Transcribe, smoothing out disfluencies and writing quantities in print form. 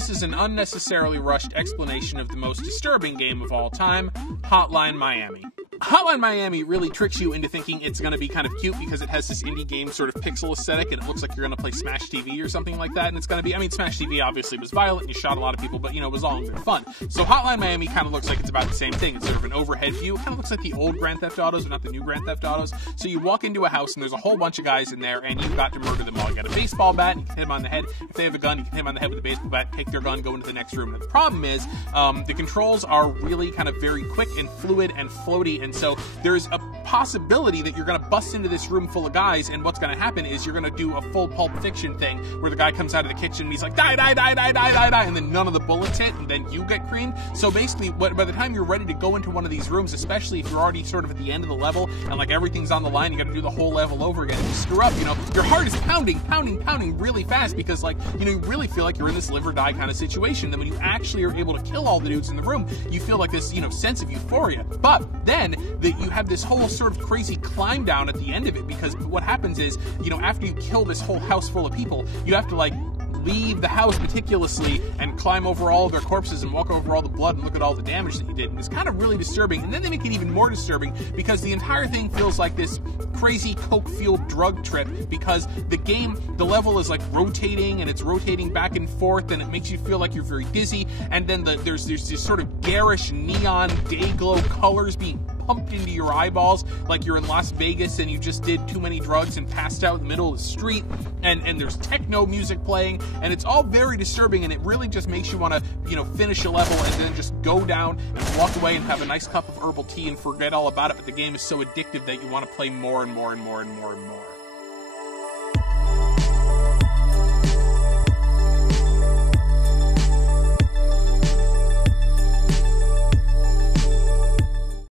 this is an unnecessarily rushed explanation of the most disturbing game of all time, Hotline Miami. Hotline Miami really tricks you into thinking it's going to be kind of cute because it has this indie game sort of pixel aesthetic and it looks like you're going to play Smash TV or something like that, and it's going to be, I mean, Smash TV obviously was violent and you shot a lot of people, but, you know, it was all in good fun. So Hotline Miami kind of looks like it's about the same thing. It's sort of an overhead view. It kind of looks like the old Grand Theft Autos, but not the new Grand Theft Autos. So you walk into a house and there's a whole bunch of guys in there and you've got to murder them all. You got a baseball bat and you can hit them on the head. If they have a gun, you can hit them on the head with a baseball bat, take their gun, go into the next room. And the problem is, the controls are really kind of very quick and fluid and floaty, and so there's a possibility that you're going to bust into this room full of guys, and what's going to happen is you're going to do a full Pulp Fiction thing where the guy comes out of the kitchen and he's like, die, die, die, die, die, die, die, and then none of the bullets hit, and then you get creamed. So basically, by the time you're ready to go into one of these rooms, especially if you're already sort of at the end of the level, and like everything's on the line, you got to do the whole level over again. If you screw up, you know, your heart is pounding, pounding, pounding really fast because, like, you know, you really feel like you're in this live or die kind of situation. Then when you actually are able to kill all the dudes in the room, you feel like this, you know, sense of euphoria. But then you have this whole sort of crazy climb down at the end of it, because what happens is, you know, after you kill this whole house full of people, you have to, like, leave the house meticulously and climb over all of their corpses and walk over all the blood and look at all the damage that you did. And it's kind of really disturbing. And then they make it even more disturbing because the entire thing feels like this crazy coke-fueled drug trip, because the game, the level is like rotating and it's rotating back and forth and it makes you feel like you're very dizzy. And then there's this sort of garish neon day glow colors being pumped into your eyeballs like you're in Las Vegas and you just did too many drugs and passed out in the middle of the street, and there's techno music playing, and it's all very disturbing, and it really just makes you want to, you know, finish a level and then just go down and walk away and have a nice cup of herbal tea and forget all about it. But the game is so addictive that you want to play more and more and more and more and more.